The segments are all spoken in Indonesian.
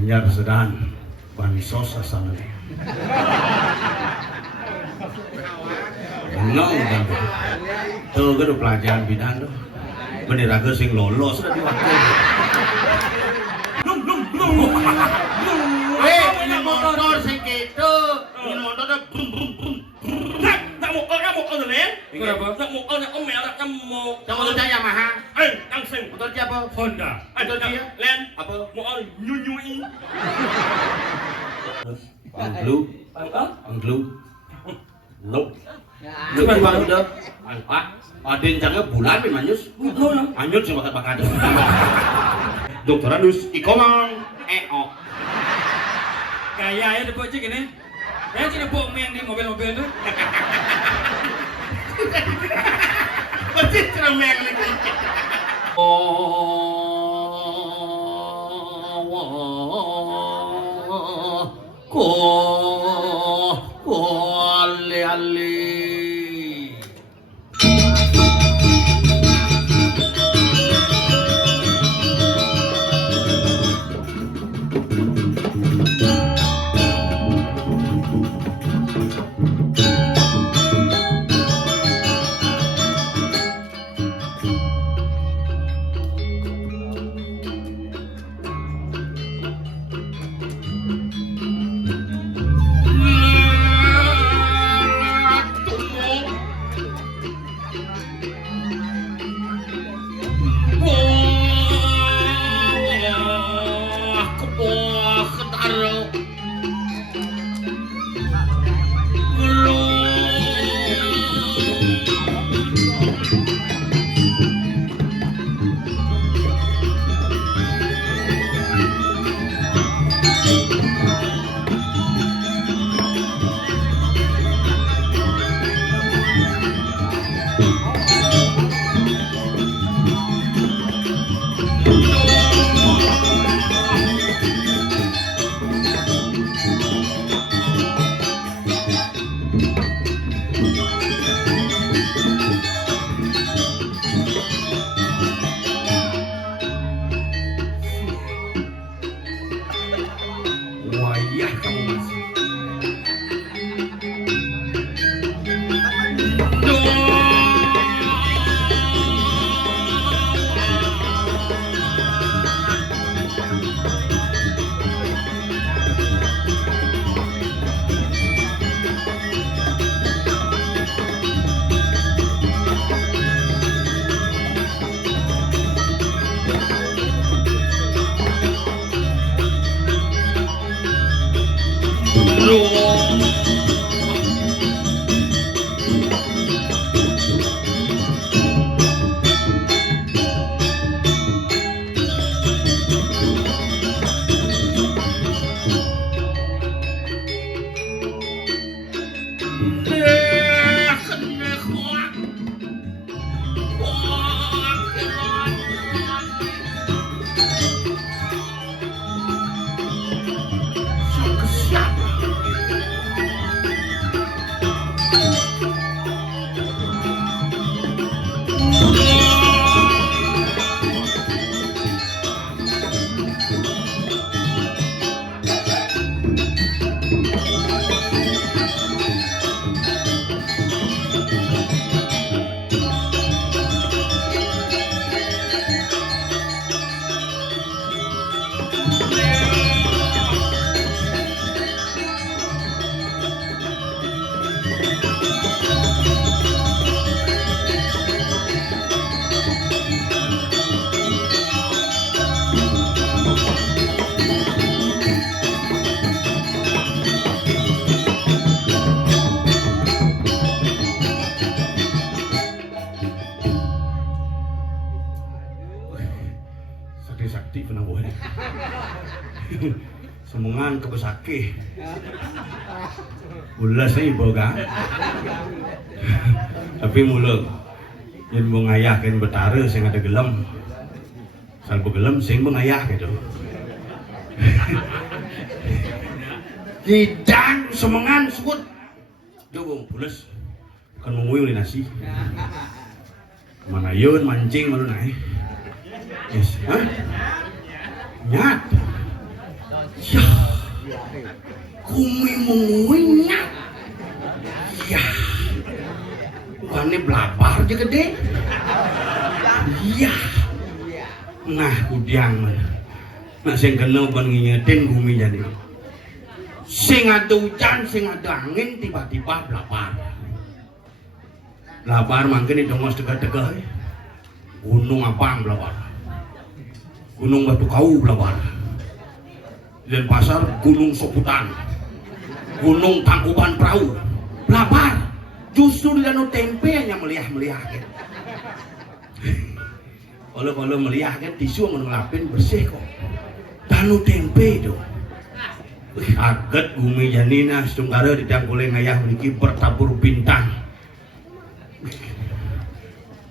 Anyar sedan bansos asalnya. Enong kan. Tuh kan pelajaran bidan tuh. Beneraga sing lolos sudah diwakil. Ini motor sing gitu. Ini motornya brum brum brum. Tak motornya motor lain. Kenapa? Tak motornya mereknya mau. Motornya Yamaha. Langsung. Motornya apa? Honda. Motornya lain. apa? Motor nyunyui. Anglu. Apa? Anglu. Nope. Lu baru dah. Pak, ada yang bulan nih manyus. Anyut sih bakat-bakat. Dokter Anus, ikomang, eo. Kaya ya depo cek ini. Saya tidak bohong main di mobil-mobil itu. Pasti cerah meng lagi. Ale. Wayah kamu masih. Sakti pernah boleh. Semungan kebesake. Ulas saya boga. Tapi mula yang mau ngayah kan betara sing ada gelem. Salbu gelem sing mau ngayah gitu. Hidang semungan sebut. Jogong pulas. Kan menguyung di nasi. Mana yun mancing malu naik. Yes, hah? Nyat. Kumi menguinya. Ya. Wane blabar aja gede. Iya. Nah, kudiang mana. Nah, sing kena ban ngingetin bumi jadi. Sing ada hujan, sing ada angin, tiba-tiba blabar. Blabar mangkin itu mas dekat-dekat. Gunung Apang blabar. Gunung Batu Kau blabar. Dan pasar Gunung Soputan. Gunung Tangkuban Perahu. Blabar. Justru di danau tempe hanya meliah-meliah kan. Kalau meliah kan tisu mengelapin bersih kok. Danau tempe itu. Aget bumi janina setungkara di tangkule ngayah memiliki bertabur bintang.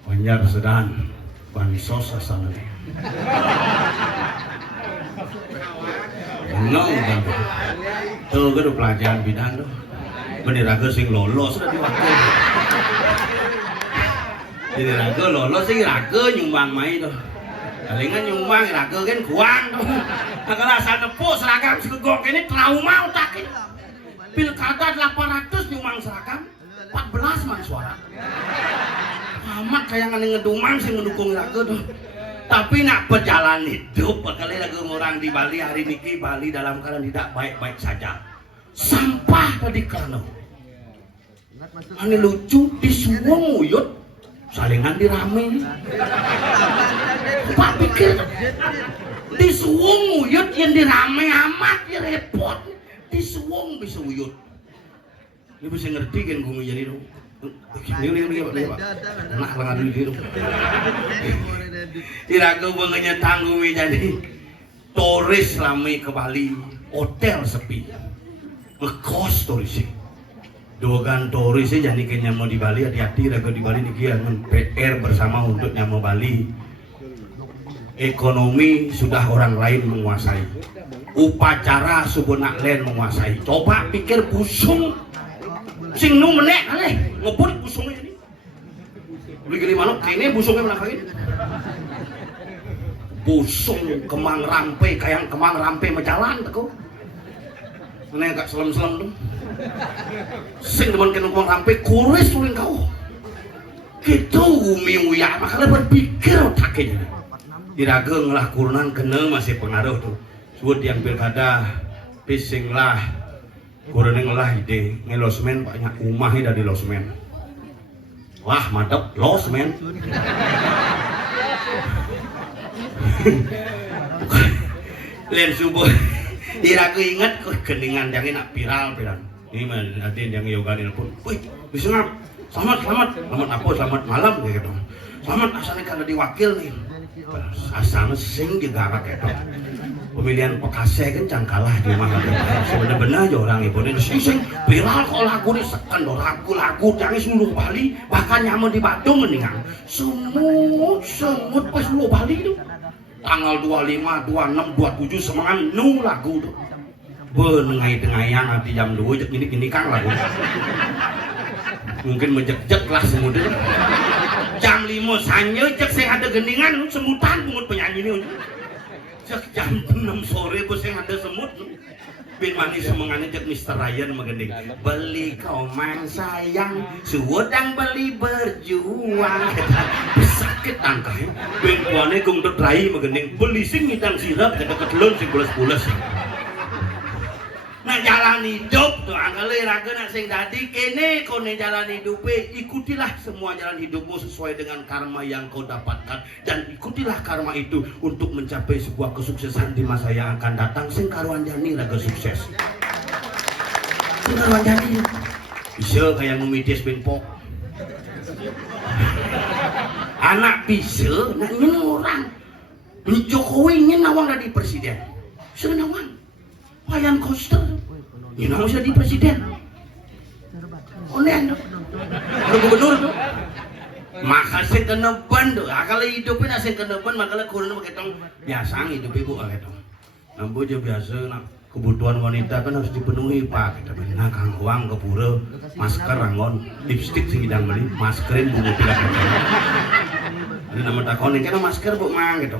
Banjar Sedan bansos asal. Nong kan. Tuh kan pelajaran bidang tuh. Bener sing lolos sudah diwakil. Jadi raga lolos sing raga nyumbang mai tuh. Palingan nyumbang raga kan kuang tuh. Kalau asal nepuk seragam segegok ini trauma otak ini. Pilkada 800 nyumbang seragam 14 man suara. Amat kayak ngedumang sing mendukung raga tuh. Tapi nak berjalan hidup kali lagu orang di Bali hari ini Bali dalam keadaan tidak baik-baik saja. Sampah tadi kerana ini lucu di suwung uyut salingan dirame. Pak pikir di suwung uyut yang dirame amat ya repot. Di suwung bisa uyut. Ini bisa ngerti kan gue jadi dong. Ini Pak. Nah langan dulu gitu. Tidak gue banganya tanggung jadi turis ramai ke Bali, hotel sepi. Ngekos turis dogan turis jadi kayaknya mau di Bali hati-hati raga di Bali niki yang PR bersama untuk nyamo Bali. Ekonomi sudah orang lain menguasai, upacara subunak lain menguasai. Coba pikir busung sing nu menek kali ngebut busungnya ini beli manuk kini busungnya menakain busung kemang rampe kayak kemang rampe menjalan teko. Ini agak selem-selem tuh. Sing teman kenung rampe kuris tuling kau. Gitu umi uya makanya berpikir otaknya. Iraga ngelah kurunan kena masih pengaruh tuh. Sebut yang pilkada pising lah. Kurunan ngelah ide ngelosmen banyak umah dari losmen. Wah mantap losmen. Lain subuh. Iraga ingat kok keningan yang nak viral. Ini mah nanti yang yoga ni pun. Wih, bisa ngap. Selamat apa? Selamat malam gitu. Selamat asalnya kalau diwakil nih. Asalnya sing juga kayak gitu. Pemilihan Pekase kan jangan kalah di mana. Sebenarnya aja orang ibu ini sing viral kok lagu ni sekan lagu jangan seluruh Bali bahkan nyaman di Batu mendingan. Semut pas seluruh Bali itu. Tanggal 25, 26, 27 semangat nu lagu tuh. Benengai-tengayang nanti jam 2 jek gini kang lagu. Mungkin menjek-jek lah semut itu. Jam 5 sanya jek saya ada gendingan semutan pungut penyanyi ini. Jek jam 6 sore bos yang ada semut. Bin manis semangatnya jek Mr. Ryan mengending. Beli kau mang sayang, suwedang beli berjuang. Sakit tangkai. Bin kuane kung tetrai mengending. Beli sing ngidang sirap kata ketelun sing bulas-bulas. Nah jalan hidup tuh angkali raga nak sing dadi kene kone jalan hidupnya ikutilah semua jalan hidupmu sesuai dengan karma yang kau dapatkan dan ikutilah karma itu untuk mencapai sebuah kesuksesan di masa yang akan datang. Sing karuan jani raga sukses. Sing karuan jani bisa kayak memitis benpok. Anak bisa nak nyen orang Jokowi nyen nawang dari presiden. Senawang Wayan Koster, ini harus jadi presiden. Onen, ada gubernur tuh. Maka saya kena ban tuh. Kalau hidupnya saya kena ban, maka kurang pakai tong biasa hidup ibu pakai tong. Nampu aja biasa, nak kebutuhan wanita kan harus dipenuhi pak. Kita benar kang uang kepura, masker rangon, lipstick sing hidang beli, maskerin bunga pilak. Ini nama takonin karena masker bu mang gitu.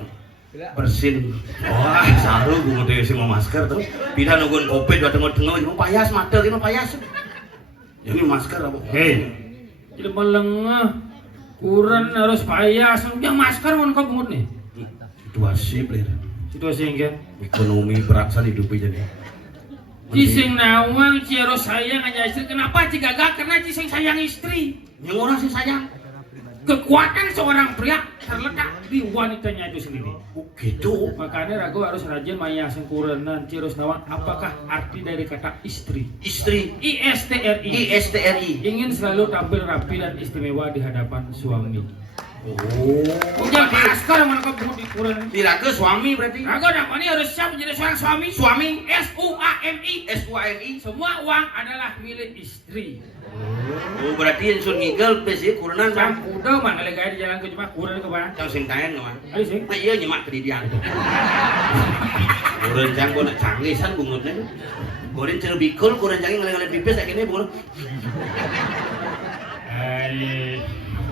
bersin. Wah, saru gue udah sih mau masker tuh. Pindah nungguin covid, udah tengok-tengok, mau payas mata, ini payas. Jadi masker apa? Hei, tidak melengah. Kurang harus payas, yang masker mau kau bungut nih. Situasi, player. Situasi yang kan? Ekonomi beraksan hidupnya jadi. Cising nawang, harus sayang aja istri. Kenapa Ci gagal? Karena Cising sayang istri. Yang orang sih sayang. Kekuatan seorang pria terletak di wanitanya itu sendiri. Gitu. Makanya Rago harus rajin mayasin kurenan cirus nawang. Apakah arti dari kata istri? Istri. ISTRI. ISTRI. Ingin selalu tampil rapi dan istimewa di hadapan suami. Oh. Jangan masker mana kau bungut di kurenan. Tidak ke suami berarti. Rago namanya harus siap menjadi seorang suami. Suami. SUAMI. SUAMI. Semua uang adalah milik istri. Oh, berarti yang sun ngigel besi kurenan Bang, bang. udah mah ngelegay di jalan ke cuma kurenan ke mana? Yang sing tayan nggak man? Ayo sih. Nah iya nyemak kedidian. Kuren jang gua nak canggih san bungutnya. Kuren cero bikul, kuren jangi ngeleng-ngeleng pipis kayak gini bungut. Ay,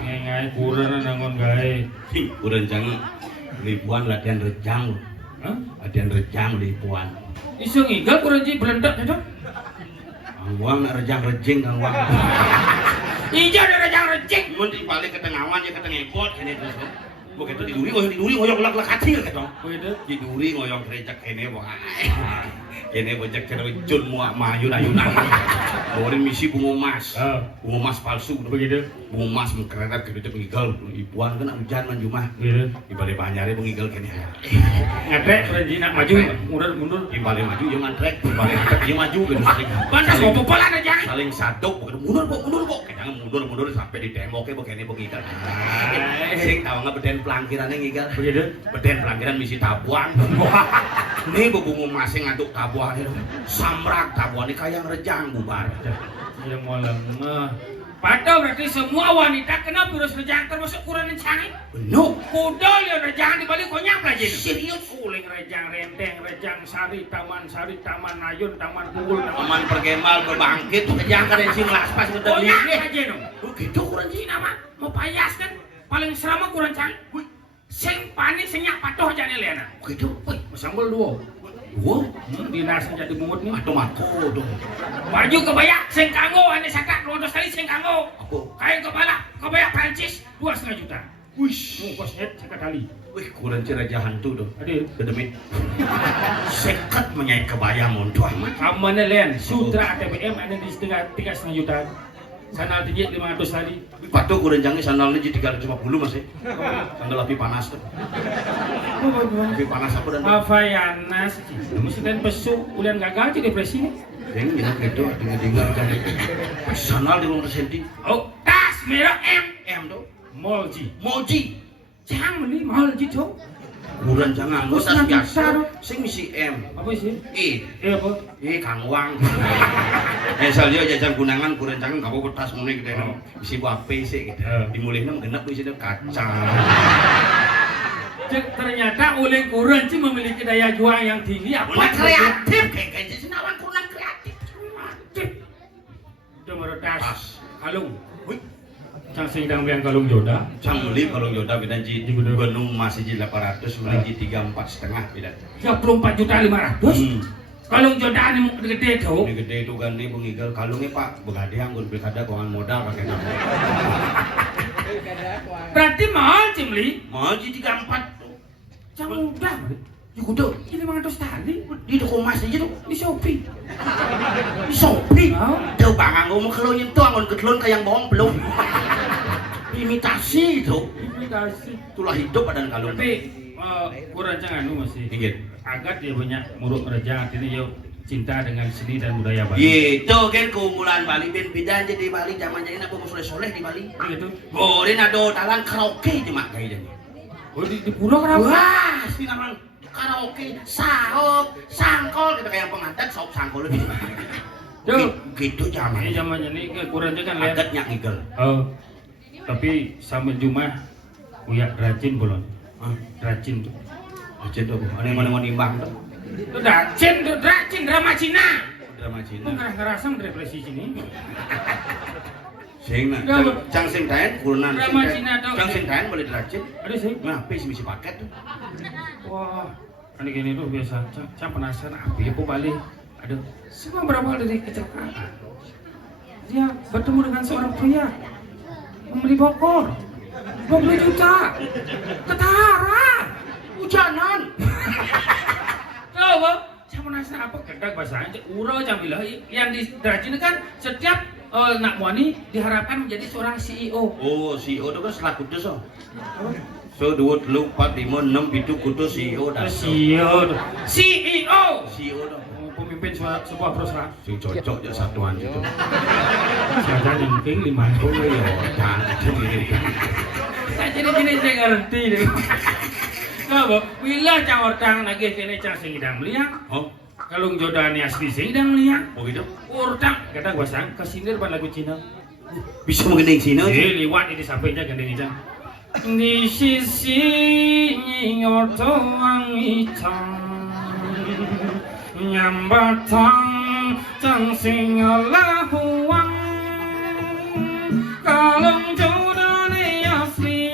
ngengai kurenan nangon gae. Kuren jang ribuan latihan rejang. Hah? Latihan rejang ribuan. Isu ngigal kurenan ji belendak itu. Uang nak rejang-rejeng kang uang. Ijo ada rejang rejek. Mun dibalik ke tengawan ya ke tengepot kene terus. Bukan itu diduri ngoyong lak-lak hati gitu. Begitu. Diduri ngoyong kerejak kene wae. Kene bojek kene jun muak mayun-ayunan. Borin misi bunga emas. Bunga emas palsu. Begitu. Bunga emas mengkeret gitu pengigal ibuan kan hujan manjumah. Begitu. Dibalik banyare pengigal kene. Ngatrek kurenan ji nak maju mundur. Dibalik maju yang ngantrek, dibalik ngantrek dia maju gitu. Pantas mau popola rejang. Saling sadok, mundur kok. Kadang mundur sampai di temboknya begini pengigal. Sing tahu nggak beden pelangkirannya ngigal. Begitu. Beden pelangkiran misi tabuan. Ini bebungu masing ngaduk tabuan itu. Samrak tabuan ini kayak ngerejang bubar. Yang malam Padahal berarti semua wanita kena virus rejang termasuk kurenan canggih. Benuh. Kudol ya rejang dibalik konyang aja. Serius uling rejang renteng, rejang sari, taman ayun, taman kugul, Taman perkemal berbangkit. Rejang keren sing laspas udah konyang gini. aja dong. Gitu kurang Cina mah mau payas kan paling serama kurang canggih. Sing panik senyak patuh aja nih Lena. Gitu. Wih, Sambal dua. wow. Dinas jadi bungut nih. Aduh mako dong. Baju kebaya sing kanggo ane sakat 200 kali sing kanggo. Apa? Kain kebaya Prancis 2,5 juta. Wish. Mungkos net sakat kali. Wih, kurang raja hantu dong. Aduh. Kedemit. Sekat menyai kebaya mondoh amat. Kamane len sutra ATBM ada di setengah 3,5 juta. Sandal tinggi 500 tadi. Patuh kurang jangan sandalnya jadi 350 masih. Sandal lebih panas tuh. Lebih panas apa dan? Avayanas. Mesti kan pesu ulian gagal jadi depresi. Yang gini gitu, dengar kan. Sandal di rumah senti. Oh, tas merah M tuh. Molji. Moji. Jangan beli Molji tuh. Kurang jangan. Lu tas biasa. Sing misi M. Apa sih? Apa? Kang Wang. Misalnya jajan kunangan kurang jangan kamu tas mune gitu. Misi buat PC gitu. Dimulihnya genep di sini kacang. Ternyata uling kurang sih memiliki daya juang yang tinggi. Apa kreatif kayak gitu. Senawan kurang kreatif. Itu menurut tas. Kalung. Cang sedang biang kalung joda. Cang beli kalung joda beda ji di Gunung masih ji 800 beli ji 34,5 beda. 34.500.000. Kalung joda ini gede tuh. Ini gede itu kan nih pengigal kalungnya Pak begade anggun pilkada keuangan modal pakai nama. Berarti mahal cimli. Mahal ji 34 tuh. Cang udah. Ya kudu. Ini 500 tali. Di toko emas aja tuh. Di Shopee. Di Shopee. Oh. Tuh bang anggo mau kelon nyentuh anggun ketelun kayak bohong belum. Imitasi itu. Imitasi. Itulah hidup badan kalung. Tapi kurang jangan masih. Ingat. Agak dia banyak muruk merejang artinya yuk cinta dengan seni dan budaya Bali. Itu kan keunggulan Bali ben beda aja di Bali zaman jadi nak soleh-soleh di Bali. Gitu. Boleh nado talan karaoke aja mak kayak jadi. Oh di pulau kenapa? Wah, sih namang karaoke, sahop, sangkol kita kayak pengantin sahop sangkol lebih. Gitu zaman. Ini zamannya ini kurang kan lihat. Adatnya ngigel. Oh. Tapi sampai Jumat uyak rajin belum? Rajin tuh. Rajin tuh, ada yang mau nimbang tuh. Itu rajin drama Cina. Drama Cina. Lu ngerasa depresi sini. Sing nak cang sing daen kurunan. Cang sing daen boleh diracik. Ada sih. Nah, pis misi paket tuh. Wah, ini gini tuh biasa. Cang penasaran apa ya balik. Aduh, semua berawal dari kecelakaan. Dia bertemu dengan seorang pria membeli bokor 20 juta. Ketara, hujanan. Coba, saya penasaran apa kedak bahasanya. Uro jam bilang yang di Drajin kan setiap nak wani diharapkan menjadi seorang CEO. Oh, CEO itu kan selaku tuh so. So 2 3 4 5 6 itu kudu CEO dah. CEO CEO tuh. Pemimpin sebuah perusahaan. Sing cocok ya satuan itu. Saya nyengking 5 Oh ya, jangan saya jadi saya ngerti deh. Coba, bila cawar tang lagi kene cang sing idang meliang. Oh, Kalung jodani asli sing idang meliang. oh gitu. Urtang kata gua sang kesindir ban lagu Cina. Bisa mengendeng sini. Liwat ini sampainya gendeng ijang. Di sisi nyortoang icang nyambatang cang sing lahuang kalung jodani asli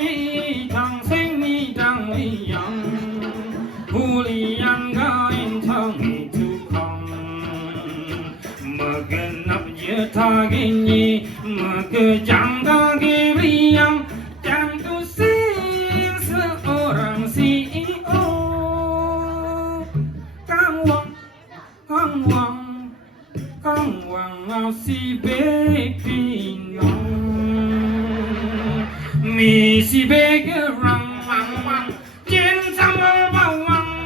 cang sing idang liang huliang gain tang tukang magenap je tagini magejang gagi liang jang tu sing seorang CEO Kang Wang si baby misi begerang wang jin sambal bawang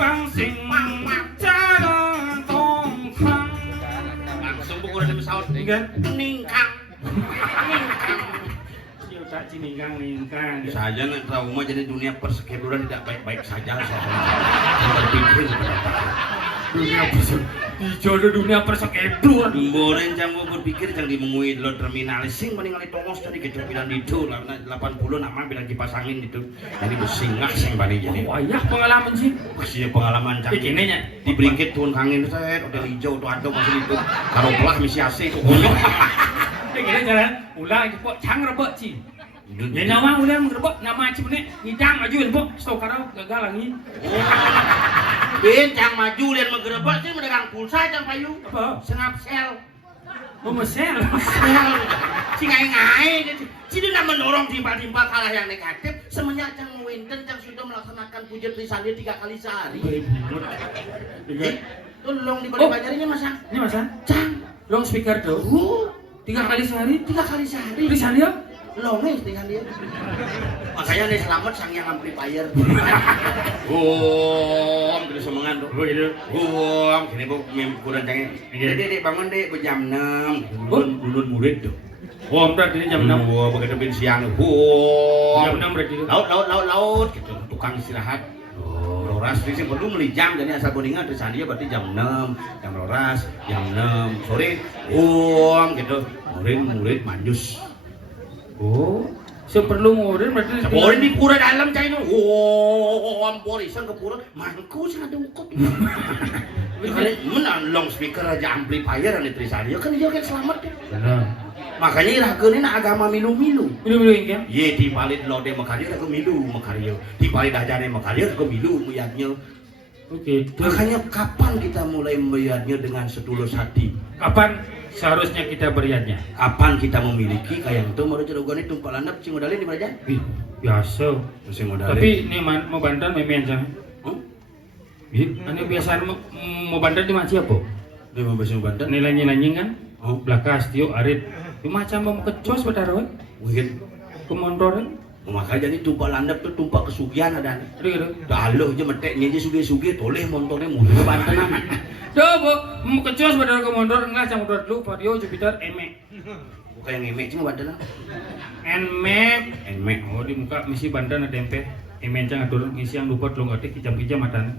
bang sing cara tongkang Langsung pukul ada pesawat kan ningkang. Siu tak ningkang Saja nak trauma jadi dunia persekeduran tidak baik-baik saja. Berpikir dunia jodoh dunia persekeduan Boren jam gua berpikir jangan dimengui lo terminalis sing paling kali tongos jadi gitu bilang itu 80 nama bilang kipas angin itu jadi bersingah sing paling jadi wayah pengalaman sih sih pengalaman cak ini nya di bringkit turun angin saya udah hijau tuh aduk masih itu karo pelah misi AC itu konyol ini jalan ulah itu kok cang rebek sih ya nama ulah rebek nama cipne ngidang ajuin kok stok karo gagal lagi Bincang maju lihat menggerebek sih menegang pulsa jang payu apa sengap sel mesel si ngai-ngai jadi nak mendorong timpa-timpa kalah yang negatif semenjak Cang Winten Cang sudah melaksanakan puja Trisandi 3 kali sehari tolong dibeli bajarnya masa ini masa Cang long speaker tuh 3 kali sehari Trisandi ya longes dengan dia makanya nih selamat sang yang amplifier terus semangat tuh gini bu kurang cangin dek bangun dek jam 6 dulun murid tuh berarti ini jam 6 begitu bin siang jam 6 berarti itu laut gitu tukang istirahat Roras sih perlu beli jam jadi asal kuningan terus dia berarti jam 6 jam Roras jam 6 sore gitu murid manjus seperlu ngurin berarti seporin di pura dalam cai nu amporisan ke pura mangku sing ada ukut menang long speaker aja amplifier ane Trisandi kan dia kan selamat ya makanya irakeun na agama milu-milu kan ye di palit lode makarir ke milu makarir di palit dajane makarir ke milu muyatnya makanya kapan kita mulai melihatnya dengan setulus hati kapan seharusnya kita beriatnya kapan kita memiliki kayak itu mau cerogone tumpal landap sing modalin di berajan biasa sing modalin tapi ini mau bandan memen jangan ini biasa mau bandan di macam apa dia mau bahasa bandan nilai-nilainya kan belaka astio arit macam mau kecos betara mungkin kemondoran makanya jadi tumpal landap tuh tumpah kesugihan ada nih daloh aja meteknya aja suge-suge toleh montone mundur bantenan coba mau kecos betara kemondor enggak cang udah dulu Vario Jupiter emek bukan yang emek cuma bantenan emek oh di muka misi bandan ada tempe emek cang atur ngisi yang lupa lo ngerti kijam-kijam matan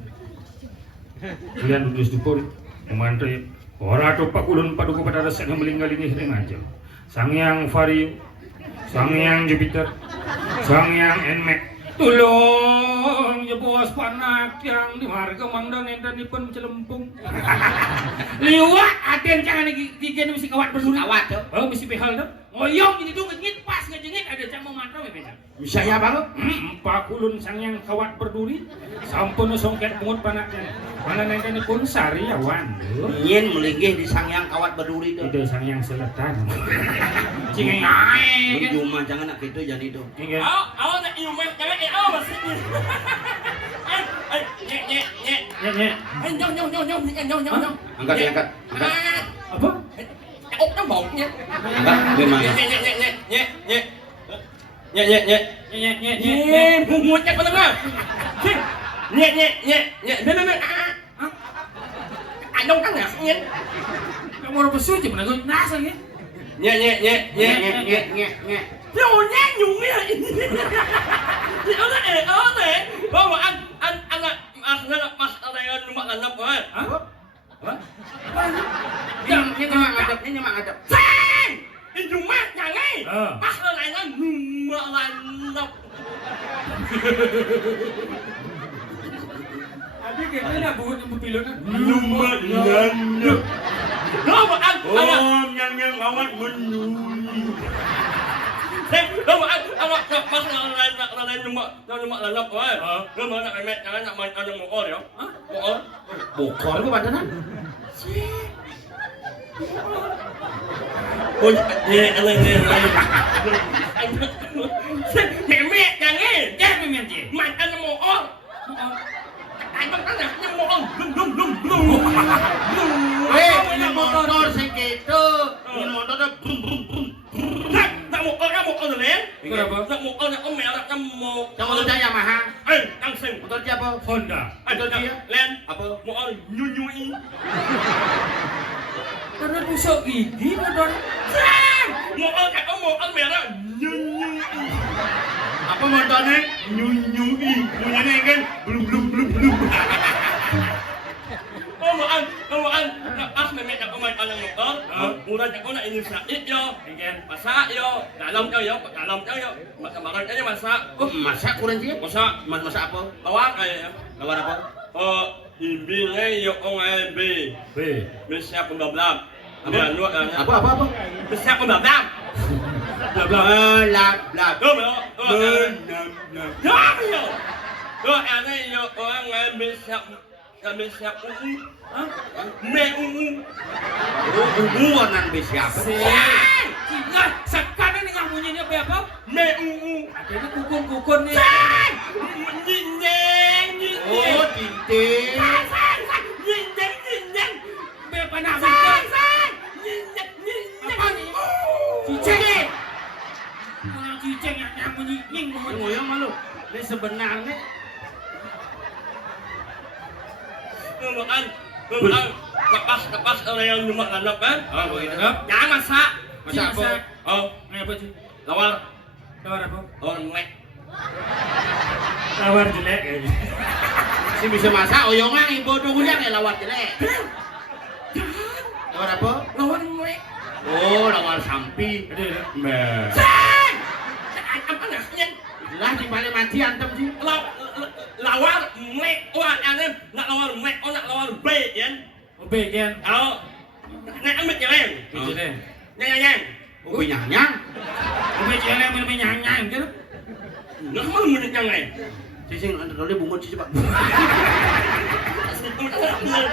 kalian dudus dupur memantri ora tuh pak ulun paduku pada resek yang melinggal ini sering aja sang yang Vario sang yang Jupiter sang yang emek tulung ya bos panak yang di marga mangdan enten dipun celempung liwat aden jangan digen mesti kawat berduri kawat tuh mesti behal tuh Oyong jadi tuh ngejengit pas ngejengit ada cang mau mantau ya beca. Bisa ya banget. Pakulun sang yang kawat berduri sampun songket pungut panaknya. Mana nengkane pun sariawan. Nyen melinggih di sangyang kawat berduri itu. Itu sang yang seletan. Cingeng naik. Cuma jangan nak gitu jadi itu. Awak nak iuman jangan awak masih. Nyong. Angkat angkat. Apa? Ốc nó một nha. Angkat bên mana? Muat cak mana mah? Anh đâu căng nè, nhé. Kamu mau besu aja mana gue nasa ya. Nhẹ. Rồi nhát nhung á. Thì nó nè. Bao mà anh là mas ada yang rumah lanap kan? Hah? Ini mah ngadep. Sang! Di rumah jangan. Ah. Mas ada yang rumah lanap. Tapi kayaknya buat yang pilot kan. Rumah lanap. Đó mà anh Yang awak menyunyi. đó mà anh mas ada yang rumah lanap kan? Đó mà nak mẹ jangan nak main ada mau ya? Mau? Bokor ku bantenan. Ôi, mẹ jangan. Jangan main dia. Main ada mau anh bắt nè, nhưng mau lum. Ini motor sing gitu. Ini motornya brum brum brum. Nak mau rồi lên. Kenapa? Nak mau nak ông mèo nak mau. Yang motornya Yamaha. Đang sing. Motor siapa? Honda. Ada dia. Lên. Apa? Mau nyunyui. Karena tusuk gigi motor. Mau nak ông mèo đó nyunyui. Apa motornya? Nyunyui. Nyunyunya kan belum. Ông anh, ác mẹ đặt ông anh ăn motor. Murah jak nak ini sakit yo. Masak yo. Dalam yo. Makan aja masak. Oh, masak kurang sih? Masak. Masak apa? Lawar kayak. Lawar apa? Imbile yo ông ai B. Bisa pembablam. Apa? Bisa pembablam. Belak. Đúng rồi. Đó yo. Đó anh ấy yo ông ai bisa mẹ Hubungan siapa? Ingat, sekarang ini ngamunya ini apa? mẹ Ini kukun nih. Nhìn Oh, tintin. Nhìn Apa nama? Apa nih? Ciceng. Orang ciceng yang menying Ngoyong malu. Ini sebenarnya Makan lepas orang yang cuma lanap kan? begitu. Jangan masak. Masak apa? Apa sih? Lawar. Lawar apa? Melek. Lawar jelek kayaknya. Si bisa masak oyongan ibu dulunya kayak lawar jelek. Lawar apa? Lawar melek. Oh, lawar sampi. Mbak. Sang! Apa nasinya? Lah di balik mati antem sih. Lawar melek. Wah, aneh. Nak lawar melek. Oh, nak lawar baik kan? Bagian. Oh. Nak ambil jalan. Jelek. Jangan. Oh, nyanyang. Jelek menyanyang gitu. Nak mau menit jangan. Sing ndole bungut sih, Pak.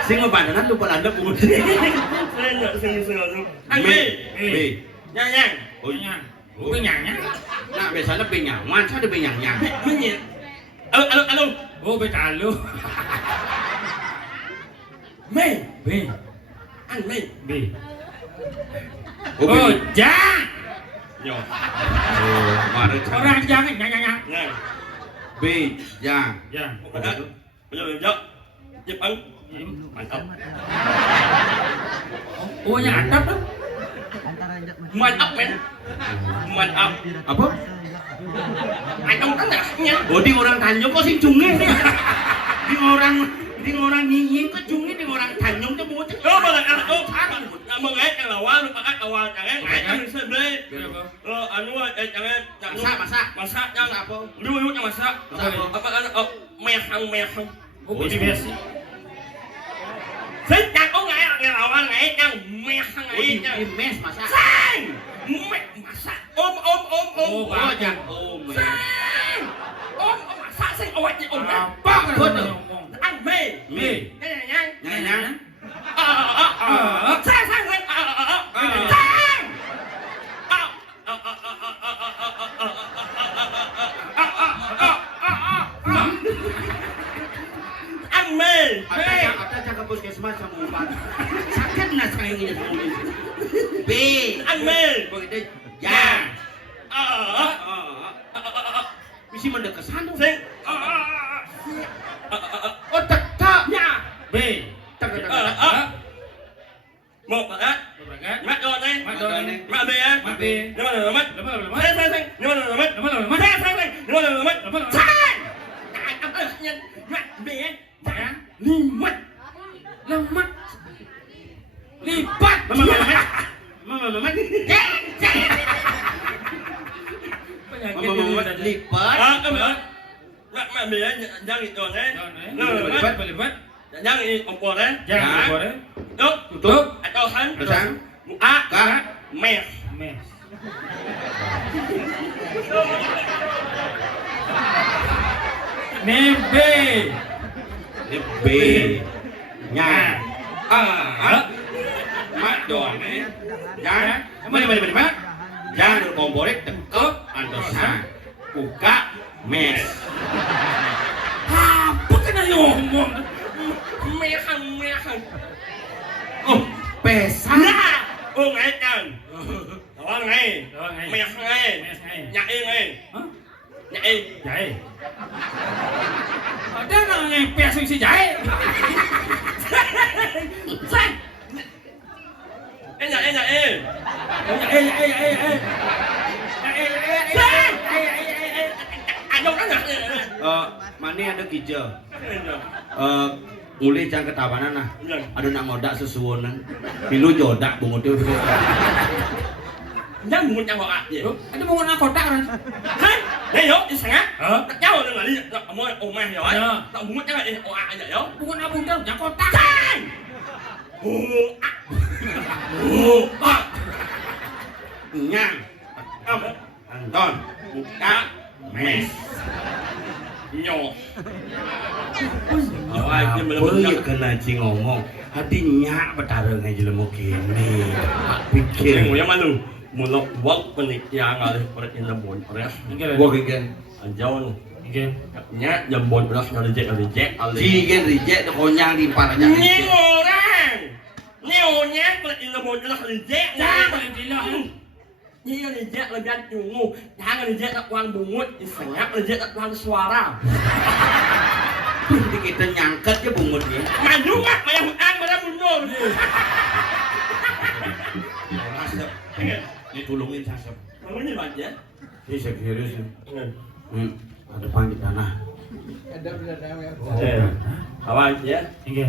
Sing ngebandanan lupa landep bungut. Saya enggak sengaja. B. Jangan. Oh, Nyanyang. Penyanyang. nah biasanya benyangan, saya ada benyanyang. Menyet. Alo. Oh, betalo. Mê. B. Ăn mê. B. Oh, jangan. Yo. oh, kemarin Orang jangan nyanyang. Nè. B, ya. Ya. Bây giờ mình Dip ấn. Mantap. Oh, yang antap tuh. Mantap men. Mantap. Apa? Anh không có nè. Oh, di orang Tanjung kok sing cunge nih. Di orang nyinying kok cunge di orang Tanjung tuh bungut. Đó mà là ăn thác. Mà ngay càng là quá luôn mà ăn quá chẳng ấy. Anh mình xem đây. Anh nuôi chẳng ấy. Masak jangan apa? Dulu yang masak. Apa mehang. Oh, ini biasa. Xin chặt có ngày là ngày đang mehang Oh, ngày. di mes masak. Sang. mẹ masak Oh, jangan Sang om masak sing awak om Apa Betul. ăn mì Mì. nhanh nhanh Nhanh. sang sang sang ăn mì Ada jaga puskesmas sama umpan. Sakit nak sayangnya sama ini. B. ăn mì Begitu. Ya. Misi mendekat sana. sing Oh tak. nhà B. Tak. một bát Berangkat. mắt rồi đây Mắt rồi đây. mắt bê á Mắt bê. nhưng mà là mắt Lepas lepas. sang sang sang nhưng mà là mắt Lepas lepas. sang sang sang nhưng mà là mắt Lepas lepas. sang tại âm ức nhân mắt bê Ya. ni mắt Lemat. Lipat. Mama. Penyakit Mama ini. lipat. cái mắt bê giang thì tuần đấy Lipat, lipat. giang thì ông quần đấy Jangan boleh. đúng Tutup. atau sang Sang. a mẹ Mes. Nembe. B. Nya. Mat doang Ya. Mana. Jangan komporek tekep andosa. Buka mes. Apa kena ngomong? mẹ khăn Oh, pesan. na ô ngày cần đó ngày Đó ngay. mẹ khăn ngày Mes ngay. nhà yên ngày Hah? nhà yên Jahit. Ada nak ngepes si jahit. sang nhà yên anh đâu có nhặt Mana ada kijau. Mulai jangan ketawanan nah. Ada nak ngodak sesuonan. Pilu jodak bungut itu. nhớ muốn trong họ ạ gì Ada mau nak kotak kan? thế đây đó đi sáng Hả? cháu là đi mua ôm mai rồi Dạ. tao muốn cháu đi ồ ạ vậy đó Bukan abang dah, jangan kotak. sang ồ ạ Nyang. Anton. Buka mes. nhỏ Apa yang kena cing ngomong? Hati nyak bertarung aja lemu kini. Pikir. Yang yang mana? Mula waktu penikian ada pada ini bon, pada Gua kigen. jauh Okey. nya jambon beras ada reject ada. Kigen reject konyang di paranya. Ni orang, ni orang pada ini bon beras reject. Jangan boleh bilang. Ni reject lebih cungu, jangan reject tak uang bungut, isengap reject tak uang suara. Jadi kita nyangkat ya bungutnya. Maju mak, maya hutang pada muncul. Asap. Ditulungin sasap. Kamu ni baca? Ini serius. Ada panggil tanah. Awak ya? Okey.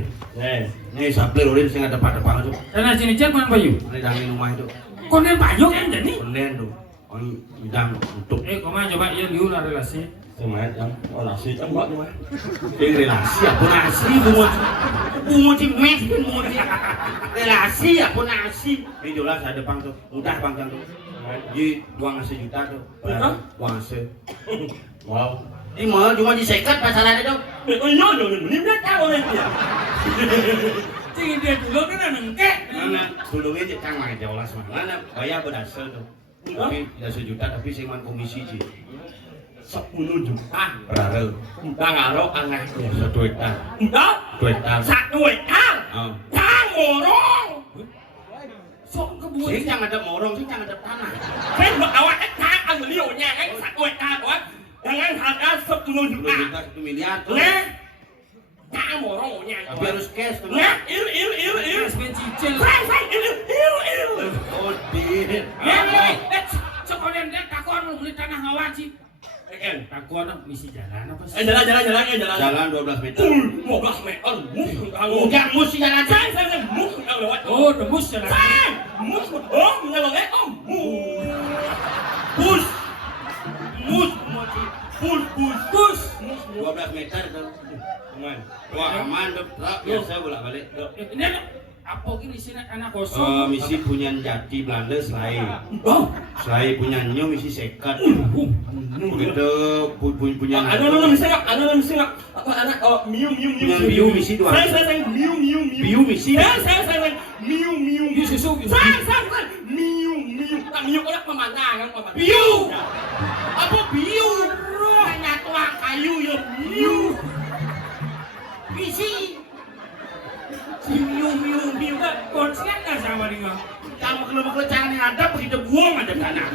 Ini sampel urin sing ada pada pangan tuh. Tanah sini cek mana bayu? Ini dangin rumah itu. Kau ni banyak kan jadi? Konden tuh. Ini bidang untuk Kau mana coba ia dulu lah relasi. Semangat yang olah si cembak ni. ini relasi apa nasi bungut. Bungut sih mes bungut sih. Relasi apa nasi. Ini jelas ada pang tuh. Udah panggang tuh. Di uang sejuta tuh. Uang se. Wow. Di mall cuma disekat masalahnya tuh. Oh no, ni dah tahu dia. Cing dia dulu kan nengke. Mana dulunya aja kang mah jelas mah. Mana bayar berdasar tuh. Tapi tidak sejuta tapi sih man komisi sih. 10 juta. Berapa? Udah ngaruh anaknya. 1 hektar. Udah 2 hektar. 1 hektar. Oh. Tang morong. Sok kebun. Sing jangan ada morong, sing jangan ada tanah. Kan awak hektar ang milionnya kan 1 hektar tuan. Dengan harga 10 10 juta. juta 1 miliar tuh. Nah. Tang morongnya. Tapi harus cash tuh. Nah, il. Semen cicil. Sai, il. Oh, di. Sekolah dia takon lu beli tanah ngawat sih. Kan. Takon misi jalan apa sih? Jalan. Jalan 12 meter. 15 meter. Enggak mesti jalan. Sai, mus ang lewat. Oh, tembus jalan. Sai, mus. Oh, ngalong Pus. Pus. 12 meter tuh. Wah, aman tuh. truk biasa bolak-balik. Ini apa gini sini anak kosong? Misi punya jati Belanda selai. Oh, Selai punya nyo misi sekat. Begitu punya misi nggak? Apa anak? Oh, miu. punya biu misi dua. Saya miu. Biu misi. Saya miu. susu. Saya miu. Tak miu kan pemandangan. Biu. Apa biu? Hanya tua kayu ya miu. Misi. Miu kan konslet nggak sama dengan? Kamu kalau jangan yang ada begitu buang ada tanah.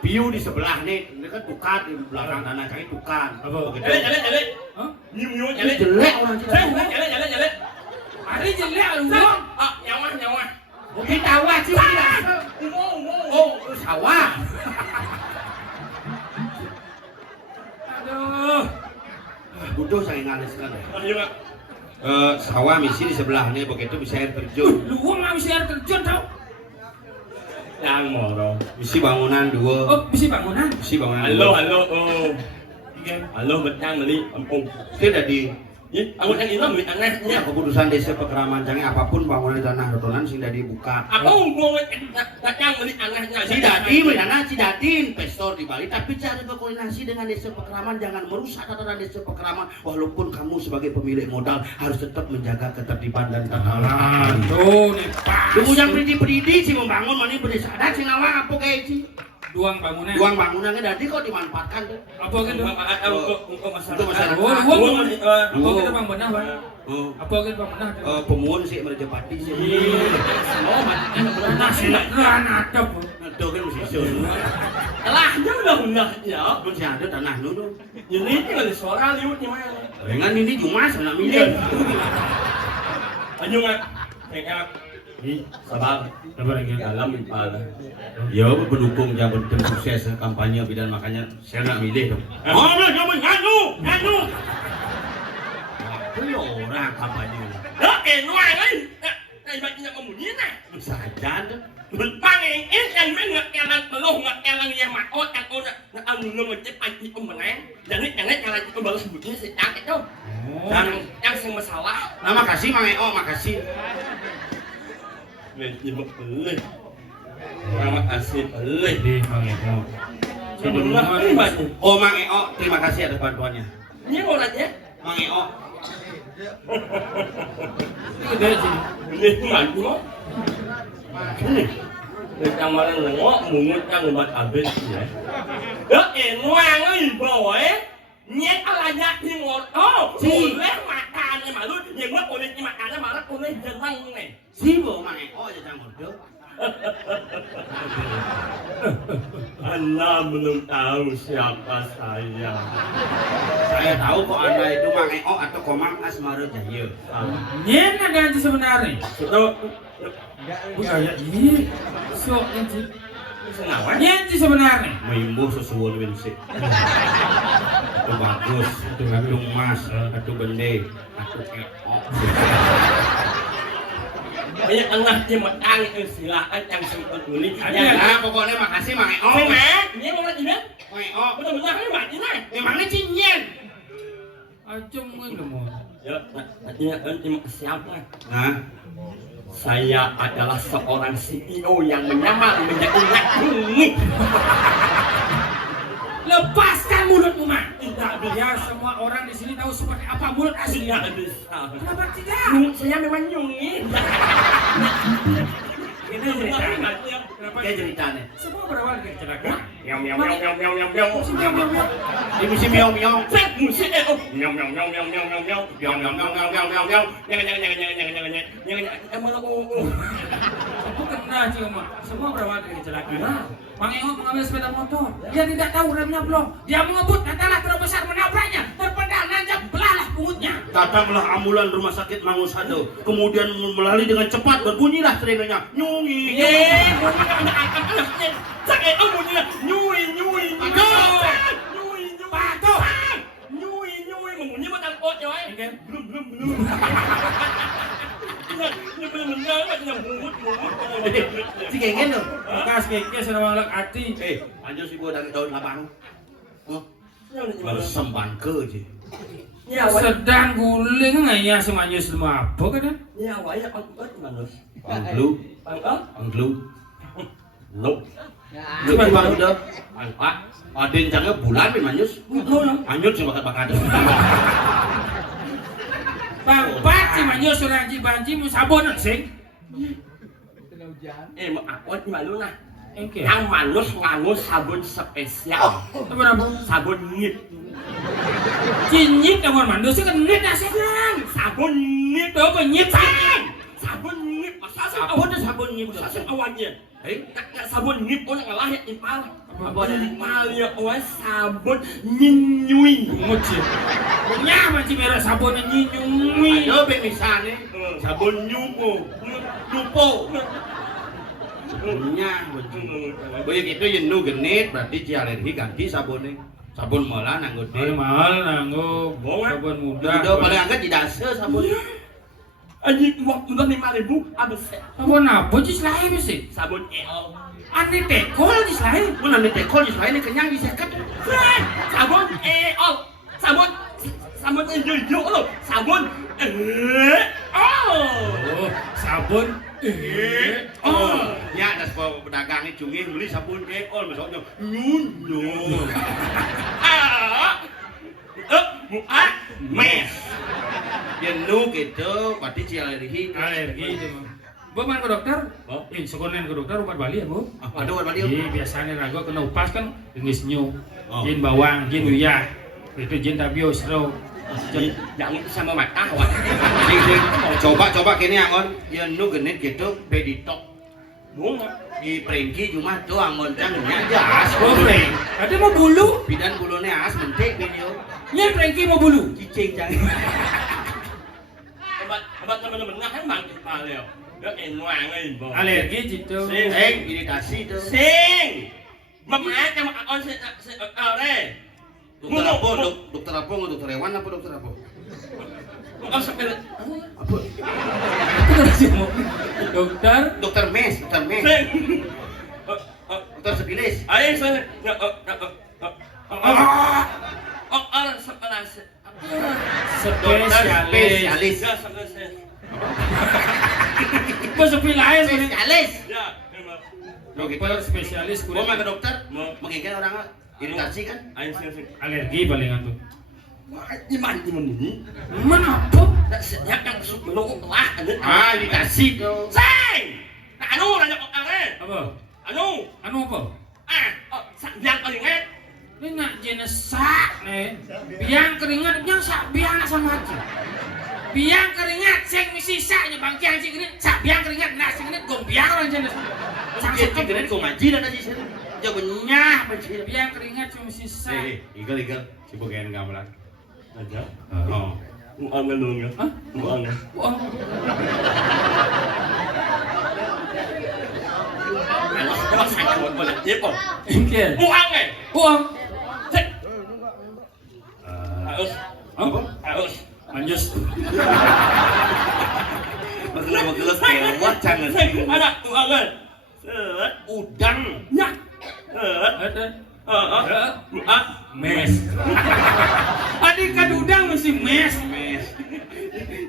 Biu di sebelah nih, ini kan tukan di belakang tanah kami tukan. Apa? Jelek. Hah? Miu Ini jelek. jelek orang Cina. Jelek. Hari jelek lu bang. Ah, nyawa. Mungkin tawa sih. Oh, sawah. Aduh. Butuh saya ngalis kan. Ayo, Pak. Sawah misi di sebelah nih, begitu bisa air terjun. Lu nggak bisa air terjun tau? Yang moro. Misi bangunan dua. Oh, bisa bangunan. Misi bangunan Halo. dua. Oh. Halo, betang beli kampung. Itu dari Ya, aku kan itu beli anaknya. keputusan desa Pekraman jangan apapun bangunan di tanah rotonan sing dah dibuka. Aku mau datang beli anaknya. Cidadi, mana Cidadin, investor di Bali, tapi cari berkoordinasi dengan desa Pekraman, jangan merusak tatanan desa Pekraman. Walaupun kamu sebagai pemilik modal harus tetap menjaga ketertiban dan tata Ah, laksana. tuh nih pas. Kamu yang pridi-pridi sih membangun, mana berdesa adat sih ngawang apa kayak sih? Duang bangunan. Duang bangunannya tadi kok dimanfaatkan tuh. Apa gitu? Untuk masyarakat. Untuk masyarakat. Apa gitu bang benar bang? Oh, Apa gitu bang benar? pemuun sih merejepati sih. Oh, macam Nasi granatap. Itu kan mesti sun. Telahnya udah ya. Pun sih ada tanah dulu. Jadi tinggal di suara liutnya mana? Dengan ini cuma sana milih. Ayo nggak? Kayak sabar. Sabar lagi. Dalam pala. Ya, pendukung jangan tim sukses kampanye bidan makanya saya nak milih dong. Oh, kamu nganu. Itu ya orang kampanye. Ya, nuai kan? Ibaratnya kamu ni nak. Saja tuh. Pangin yang mengakelan belum ngakelan yang makot aku nak anu ngecepat di pemenang. Jadi jangan itu balas begini sejak itu. Dan yang sing masalah. Nah, makasih Mang Eo, makasih. Nyebut pelih. Terima kasih pelih. Di bang Eko. Sebenarnya Oh, Mang Eo, terima kasih atas bantuannya. ini orangnya. Mang Eo, Gede sih. Ini maju. Ini. Yang mana nengok mungut yang lebat habis ya. Ya, nuang euy boy. Nyet alanya di ngoto. Boleh makannya malu, yang mah boleh makannya malah boleh jeneng nih. sibo Mang Eo aja jangan bodoh. Anda belum tahu siapa saya. Saya tahu kok Anda itu Mang Eo atau Komang Asmara Jahyo. Nyen ada aja sebenarnya. Itu Budaya ini. Sok nanti. sengawan. Nyen sih sebenarnya. Mimbuh sesuatu winsik. Itu bagus, itu emas, itu bende, itu Eo. Banyak anak yang matang silakan yang sempat beli. Nah, pokoknya makasih Mang Eo. Memang, ini mau lagi nih. Mang Eo, Benar-benar ini mati nih. memangnya cinyen. Acung nggak mau. Ya, artinya terima siapa? Nah, Saya adalah seorang CEO yang menyamar menjadi laki. Lepaskan mulutmu, Mak. Tidak biar semua orang di sini tahu seperti apa mulut aslinya. Tidak bisa. Kenapa tidak? Saya memang nyungi. Ini ceritanya. kayak ceritanya. Semua berawal dari kecelakaan. Miau miau miau miau miau miau miau. Ini mesti miau-miau. Set musik miau miau miau miau miau miau miau miau miau miau miau miau miau miau. Jangan. Emang aku Aku kena cuma. Semua berawal dari kecelakaan. Mang Eo mengambil sepeda motor. Dia tidak tahu remnya belum. Dia mengebut, katalah truk besar menabraknya. Terpedal, nanjak, belahlah pungutnya. Datanglah ambulan rumah sakit Mangusado. Kemudian melali dengan cepat berbunyilah telinanya. Nyungi. Sakit bunyinya nyui nyui nyui Patuh. nyui bunyi macam kot coy. Belum. Ini benar-benar mungut. Si gengen loh. Bekas keke sudah mengelak hati. Anjo si gua dari daun labang. Oh, baru semban ke je. Ya, wajah. Sedang guling ngaya semanyus apa kan? Ya, wajah on manus. Anglu, Pang anglu. Nope. Cuma Cuma baru udah. Pak, adin jangan bulan bin manyus. Anyut sih bakat-bakat. Bang Pat semanyus orang Cibanci mau sabun sing. Mau aku di malu nah. Oke. Yang manus nganggo sabun spesial. Apa? Sabun nyit. Cinyit kamu mandus kan nyit asik lang. Sabun nyit. Apa nyit sing? Sabun nyit. Masa sabun nyit. Masa awalnya. Sabun nyit orang ngelahir ipal. Apa ada ipal ya? Sabun nyinyui. Ngucil. Punya masih merah sabun nyinyui. Ayo ben misalnya sabun nyupo. Punya, boleh gitu jenuh genit berarti ci alergi ganti sabunnya. Sabun malah nanggo Ini mahal nanggo sabun muda. Udah paling angkat di dasar sabunnya. Anjing waktu udah 5.000 abis. Sabun apa sih selain sih? Sabun EO. Ane tekol di selain. Pun nanti tekol di selain kenyang di seket. Sabun EO. Sabun hijau loh. Sabun Oh, sabun Ya ada sebuah pedagang ini cungin beli sabun ekol misalnya nyunyo. Mes. Jenuh gitu, berarti ci alergi. alergi itu mah. Bu mana ke dokter? Oh. Sekolah ke dokter obat Bali ya bu? Aduh, buat Bali. Iya biasanya rago kena upas kan jenis nyu, Oh. jin bawang, jin uyah, itu jin tabio seru. Yang itu sama mata. Sing coba kini angon jenuh genit gitu beditok. Bunga. Di Prengki cuma tuh angon cangnya jas. Oke, ada mau bulu? Bidan bulunya as mentik video. Nya Frankie mau bulu? Cicing cang. Obat teman-teman kan bangkit paleo. Ya enuang ini bang. Alergi gitu. Iritasi tuh. Sing. Memek sama on se Dokter apa? Dokter apa? Dokter hewan apa dokter apa? Oh sampai Apa? Dokter. Dokter mes. Sing. Dokter sepilis. Ayo saya. Spesialis. Spesialis. Ya sampai saya. Apa sepi lain? Spesialis. Ya. Dokter spesialis Gua kulit. mah ke dokter, mengingat orang iritasi kan? Ayo sing. Alergi palingan tuh. Iman ini. Mana apa? Yang masuk belum lah. Iritasi tuh. Sing. Anu nanya kok are. Apa? Anu. Anu apa? Yang keringet. Ini nak jenis sak nih. Biang keringat yang sak biang sama aja. Biang keringat sing misi saknya bang kiang sing keringat sak biang keringat nak sing keringat gong biang orang jenis. Sang sakit keren kok ngaji dan aja sih. Jawabnya bencir. Biang keringat cuma misi sak. Igal. Sibuk kayak gamelan. Aja. Oh. Muang dulu ya. Hah? Muang. Wah. Kalau saya buat boleh nyepon. Oke. Muang Uang. Sik. Harus. Apa? Harus. Manjus. Masalah gelas kelewat jangan. Sik. Anak tuangan. Udang. Ya. Ada. Muang. Mes. Adik kan udang mesti mes. Mes.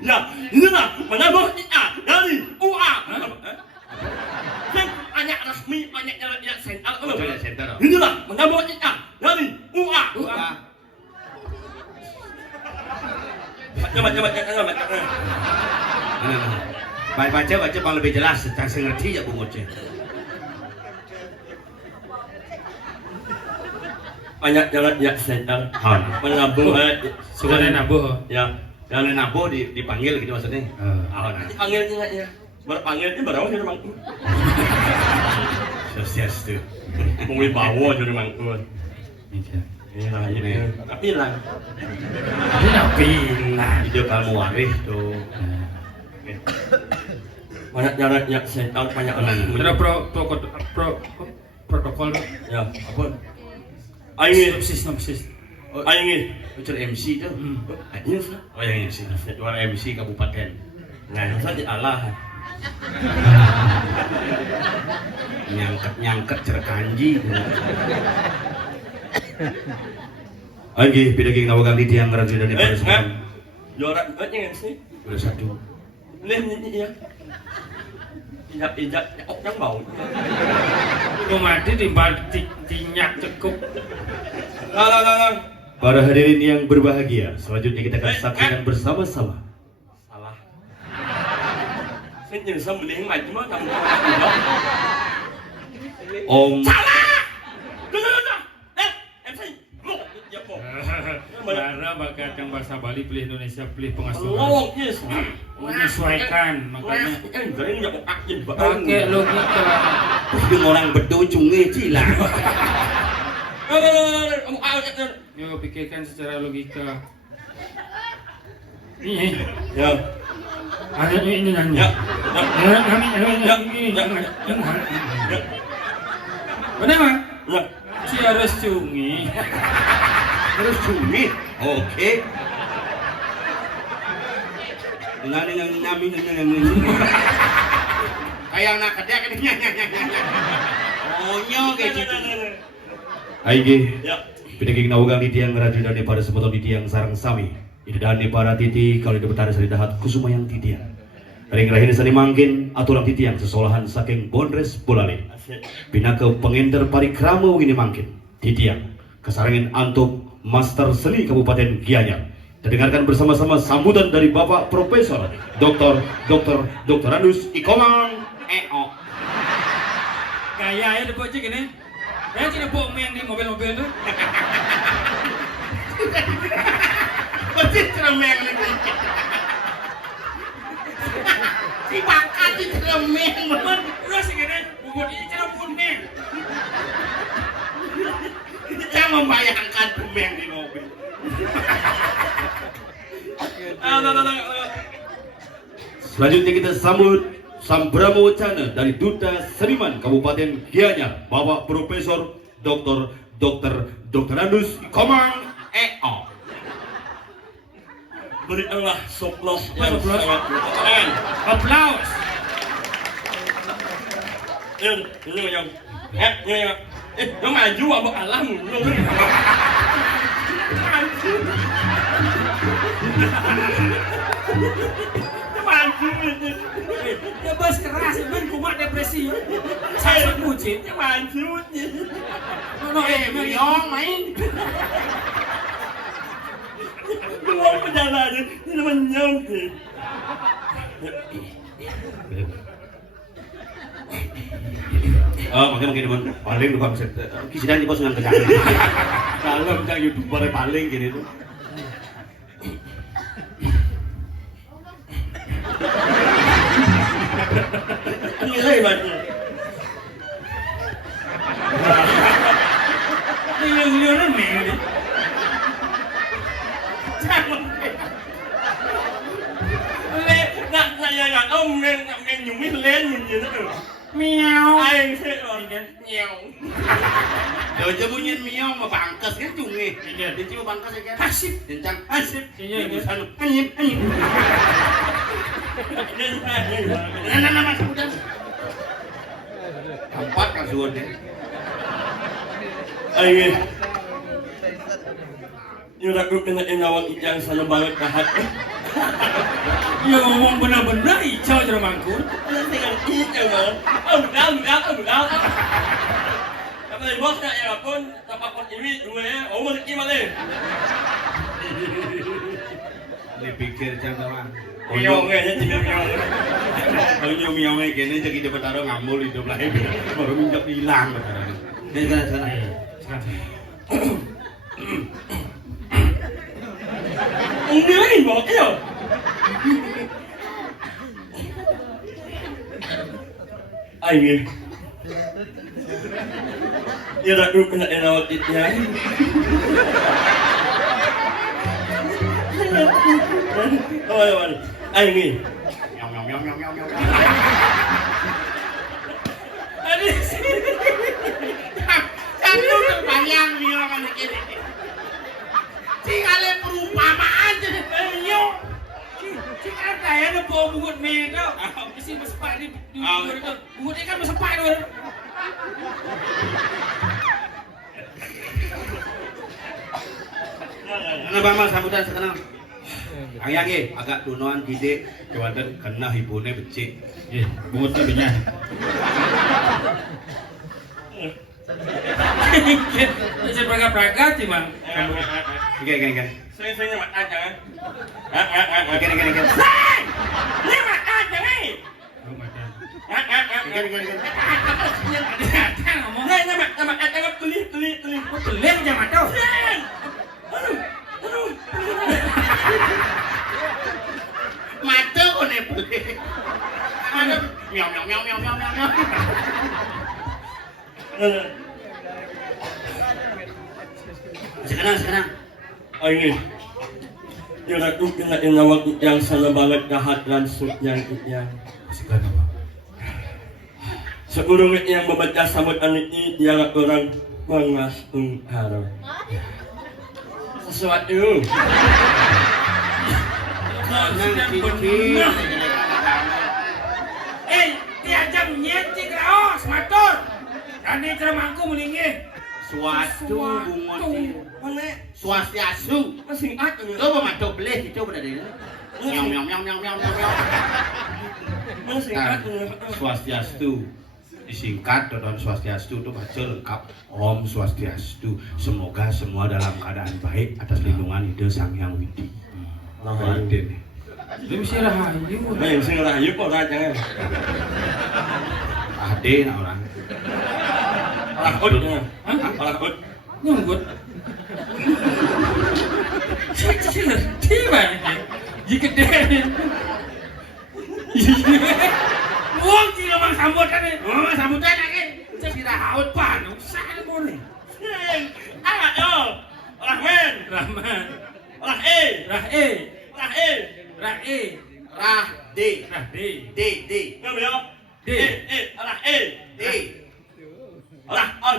Ya, inilah menambah dari UA. Sing banyak resmi, banyak yang sentral. Coba center. Inilah menambah dari UA. Baca. Baca paling lebih jelas, tentang ngerti ya Bung Oce. Banyak jalan ya sentral. Menambah Sudah nabuh. ya. Kalau nabo dipanggil gitu maksudnya. Nanti panggilnya ya. Berpanggilnya berapa jadi mangku? Sosias tuh. Mungkin bawa jadi mangku. Iya, ini. Tapi lah. Video kamu waris tuh. Banyak jalan ya sentral banyak orang. Ada protokol. Ya, apa? Ayo Sinopsis. Ayo Ucur MC tuh. Ini sih. Oh yang MC. Ketua MC kabupaten. Nah, saya Allah. Nyangket cerkanji. Anggi pidaging nawagang di tiang radio dan pada semua. Juara duanya sih. Udah satu. Lên ya. Ijak yang bau. Kumadi timbal tinyak cekup. Lang. Para hadirin yang berbahagia, selanjutnya kita akan saksikan bersama-sama. Salah. Saya jadi sembelih mày cuma kamu. Om. Salah. Dengar. Em say. Lu ya po. Karena bakal yang bahasa Bali pilih Indonesia pilih pengasuhan. Oh, yes. Menyesuaikan makanya Ini enggak akin pakai logika. Yung orang berdujung cilah. Yuk pikirkan secara logika. Ini Ya. ada ini nanya. Ya. Ya, kami ini. Kenapa? Ya. Si harus cungi. Terus cumi. Oke. Dengan yang nyami. Kayak anak kedek kan. Onyo kayak gitu. Aige. Ya. Pidaging nawagang di tiang radio dan pada semeton di tiang sarang sami. Ida dan para titi kalau di betara sari dahat kusuma yang titian. Ring rahini sani mangkin aturan titian sesolahan saking Bondres Bolali. Bina ke pengenter parikrama ini mangkin titian kesarangin antuk Master Seni Kabupaten Gianyar. Kita dengarkan bersama-sama sambutan dari Bapak Profesor Dr. Anus Ikomang EO. Kayak ada bocik ini. Ya tidak bohong yang di mobil-mobil tuh. Bocik ceremeng lagi. Si bakat di ceremeng banget. Terus gini, bubur ini cara kuning. Saya membayangkan ceremeng di mobil. Selanjutnya kita sambut Sambramo Wacana dari Duta Seniman Kabupaten Gianyar, Bapak Profesor Dr. Anus Komang EO. Berikanlah soplos yang Soplos. sangat keren. Aplaus. Yang. Nó maju apa alam lu. Maju. Ya bos keras, ben kumat depresi. Saya bucin. Maju. Miong main. Belum berjalan, ini menyangkut. Makin teman paling lupa bisa kisidan di pos dengan kejangan. Kalau cak YouTuber paling gini tuh. Nilai banyak. Miliar-miliaran nih. Nak saya nggak tahu men nyumin len gitu tuh. Miau. Ai thế rồi nhèo. Rồi cho bunyi miong mà bangkas kan cungi. Dia cuma bangkas ya kan. Hasip. Kencang asip. Iya. Anyip. Nah, masuk udah. Empat kan sudah. Ai. Yung rakyat na inawang iyang sa nabangat kahat. Ya ngomong benar-benar icau cara mangkur. Alam tinggal ikaw na. Ang. Kapag bos na yung akon, tapapot ini, dua ya, umur gimana? Dipikir jangan Miong aja, miong. Kalau miongnya gini jadi dapat taruh ngambil hidup lagi baru minjak hilang. Ini sana. Hindi lagi bok yo. Ay. Yung rakyat na inawang iyang. Ay, ini. Miong. Ada sini. Satu terbayang miong anak ini. Tinggalnya perumpamaan jadi miong. Kan kaya na po bungot mega. Kasi mas pa di bungot ikan mas pa do. Karena Bambang sambutan sekarang. Ayang ge agak dunoan gede kewanten kena hibune becik. Bungutnya banyak. Saya praga-praga sih bang. Oke. Sering-sering makan jangan. Oke. Ini makan jangan. Oh makan. Oke. Nama jangan tuli. Peleng jangan tahu. Aduh. Mata kone beli. Miau. Sekarang. Oh ini. Yang aku kena yang waktu yang sana banget kehadiran suknya yang Sekarang apa? sebelum yang membaca sambut anak ini yang orang mengasung harap sesuatu. Diajak nyetik raos, matur. Tadi ceramahku melingih. Suatu bungosi. Mana? Swastiastu. Masih ada. Coba maco beli, coba dari ini. Miau. Masih Nah, ada. Swastiastu disingkat dengan Swastiastu itu baca lengkap Om Swastiastu. Semoga semua dalam keadaan baik atas lindungan ide Sang Hyang Widi. Raden. Dia mesti rahayu. Nah, yang sing rahayu kok jangan. Raden orang. Lakut. Lakut. Nyunggut. Tiba. Jika dia. Wong sila mang sambutan ni. Oh, sambutan lagi. Sira haut pan. Saan mo ni? Yo. Rahman. Rahman. Rahe. Rahe. Rahe. Rahe. Rahde. Rahde. D. Ngapa yo? D. Rahe. D. Rahman.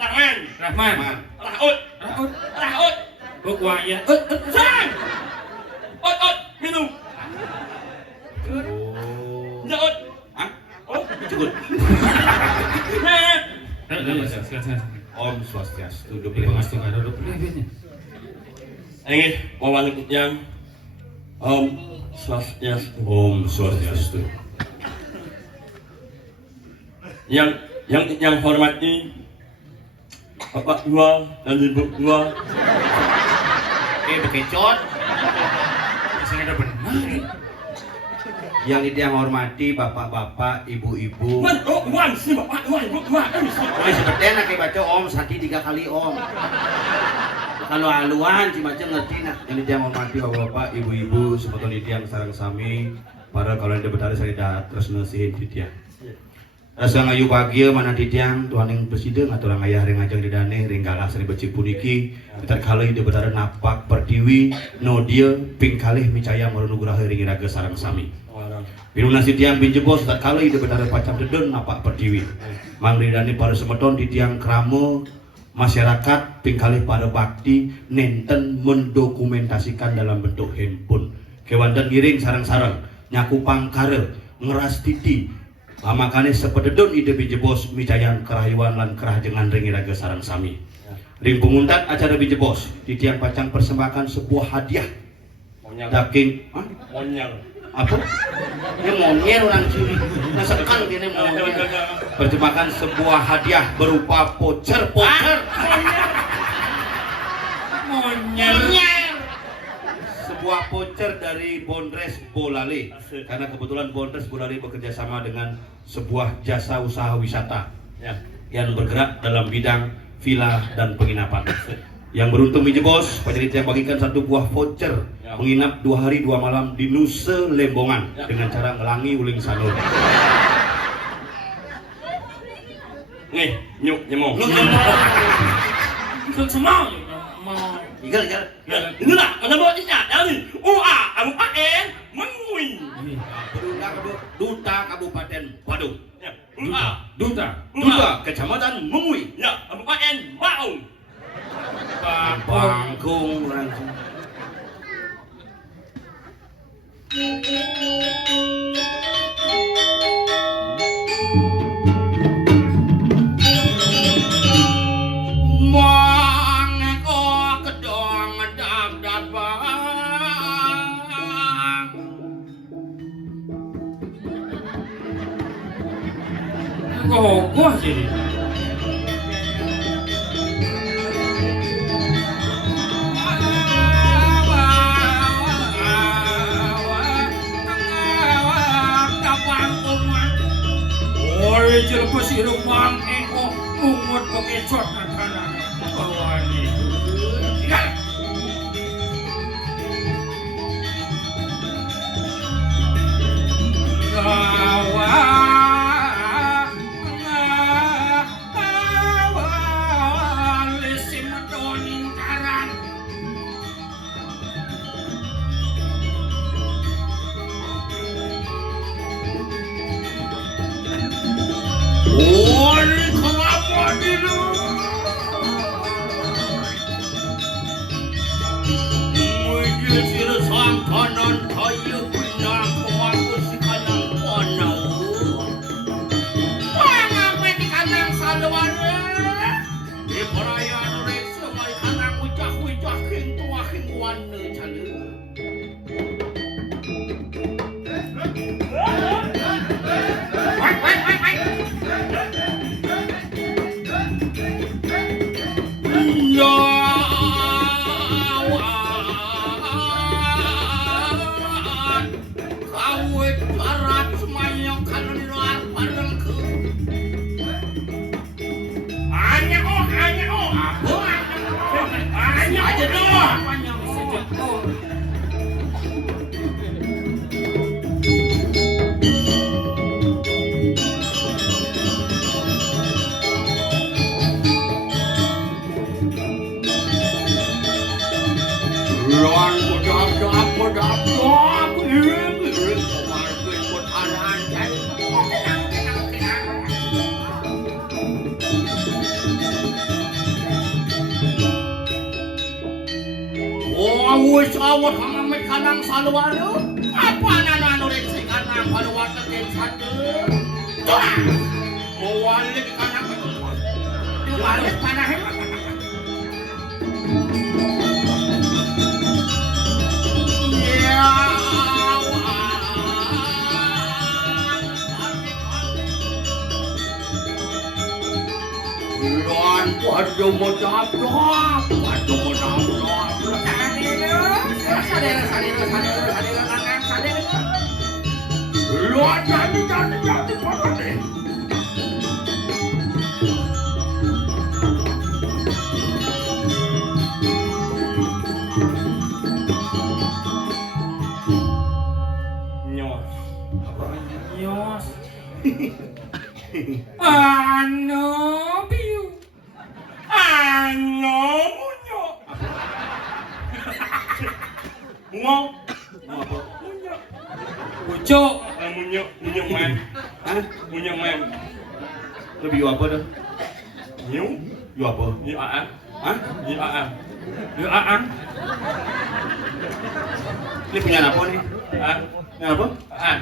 Rahman. Rahman. Rahut. Rahut. Rahut. Bukwa ya. Sang. Ot. Minum. Oh. Jaut. Hah? Oh. Cukup. Sekarang. Om Swastiastu. Udah Pilih pilih mas tunggu ada 20 habisnya. Ini wawan yang Om Swastiastu. Om Swastiastu. Yang hormati Bapak dua dan Ibu dua. Bekecot. Saya ada benar. Yang itu yang hormati bapak-bapak, ibu-ibu. Wan si Bapak dua Ibu dua kan bisa. Ini sebetulnya kayak baca Om Sati 3 kali Om. Kalau haluan si baca ngerti nak. Yang itu yang hormati bapak-bapak, ibu-ibu, sebetulnya itu yang sarang sami. Para kalau ada betara saya dah terus nasihin dia. Rasa ngayu bahagia mana titiang Tuhan yang presiden atau orang ayah ring ajang didane ring galah seri beci puniki kita kali dia betara napak pertiwi no dia ping kalih micaya marunugraha ring iraga sarang sami pinuna titiang pinjebos tak kali dia betara pacam dedon napak pertiwi mangri dane para semeton titiang kramo masyarakat ping kalih para bakti nenten mendokumentasikan dalam bentuk handphone kewanten giring sarang-sarang nyaku pangkare ngeras titi makanya sepededon ide bijebos micayan kerahayuan lan kerajengan ring iraga sarang sami. Ring penguntat acara bijebos di tiang pacang persembahkan sebuah hadiah. Daging, Monyang. apa? Ini monyet orang sini. Nasekan gini monyet. Persembahkan sebuah hadiah berupa voucher. Monyet. Sebuah voucher dari Bondres Bolale karena kebetulan Bondres Bolale bekerja sama dengan sebuah jasa usaha wisata yang bergerak dalam bidang villa dan penginapan. Yang beruntung biji bos, panitia bagikan satu buah voucher menginap 2 hari 2 malam di Nusa Lembongan dengan cara ngelangi uling sanur. Nih, nyuk nyemong. Semua. Igal. Ini lah, mana bawa tidak? Dari Abu Paen Mengui. Duta Kabupaten Badung. Duta. Kecamatan Mengui. Ya, Abu Paen Baung. Bangkung langsung. Ma Gogoh jadi. Oi, jelema si rumang eko mungut pekecot kana bawani. Ya. Wis awet amit kanang saluwaru. Apa nana nurik sing kanang saluwar teken sandel. Mowalik kanang diwalik panahe. Ya. Luan padha modap-modap, padha modap-modap. Luar jadi pokoknya. Nyos. Nyos. Ano piu. Ano munyo. Bungo. Munyo. Pucuk. Munyo mem. Hah? Munyo mem. Lebih apa dah? Nyu. Yu apa? Nyu aan. Hah? Nyu aan. Yo aan. Ini punya apa nih? Aan. Punya apa? Aan.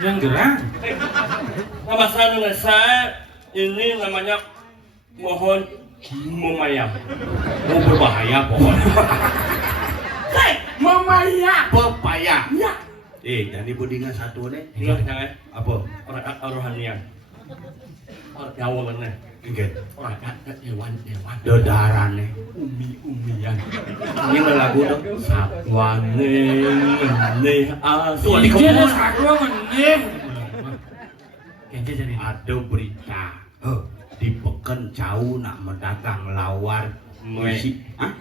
Yang gerang. Nama saya ini namanya mohon memayang. Oh berbahaya pohon. Hei, memaya. Pepaya. Ya. Jadi budingan satu nih. Iya, jangan. Apa? Orang rohanian. Orang Jawa mana? Ingat. Orang hewan. Dodaran nih. Umian. Ini lagu dong. Satwane ne asu. Tuh, di kebun. Satu meneh. Ente jadi Ada berita. Di Peken jauh nak mendagang lawar. Musik. Hah?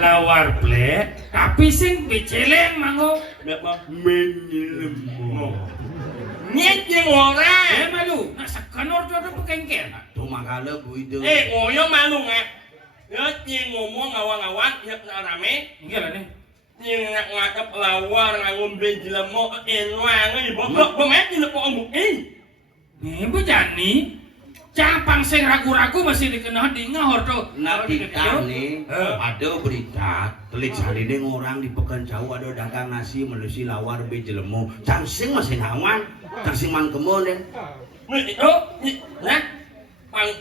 lawar blek, tapi sing piceleng mango. Lihat mah. Menyelemu. Nyet ora. Malu, nak sekanor tu pekengker. Tuh makanya gue itu. Ngoyo malu nggak? Ya, ngomong ngawang-ngawang, ya rame. Enggak lah nih. Yang ngakap lawar ngombe jelemo enwang ibu. Bemet jelemo ombukin. Nih bu Jani, campang sing ragu-ragu masih dikenal di ngahor tuh. Nah kita nih ada berita telik salini orang di Pekan Jauh ada dagang nasi menusi lawar be jelemu. Cangsing masih nawan, cangsing mangkemo deh. Nah,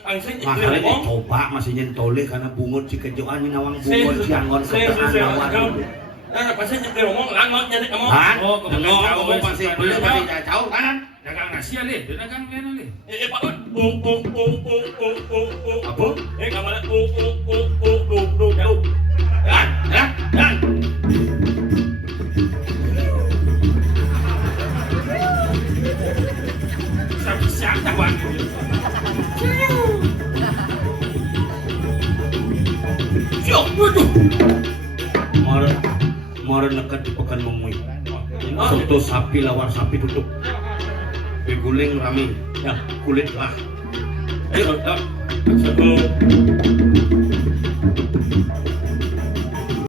pangsing Makanya dicoba masih nyentoleh karena bungut si kejoan ini nawang bungut si anggon ketekan lawar. Nah, pasti ngomong langot jadi kamu. Oh, ngomong pasti belum pasti jauh kanan. dagang nasi ale, dagang lain ale. Pak, Apa? Kamala, Dan. Siapa wan? Siap, waduh. Maren nekat di pekan mengui. Soto sapi lawar sapi tutup. Beguling rame. Ya, kulit lah. Ayo,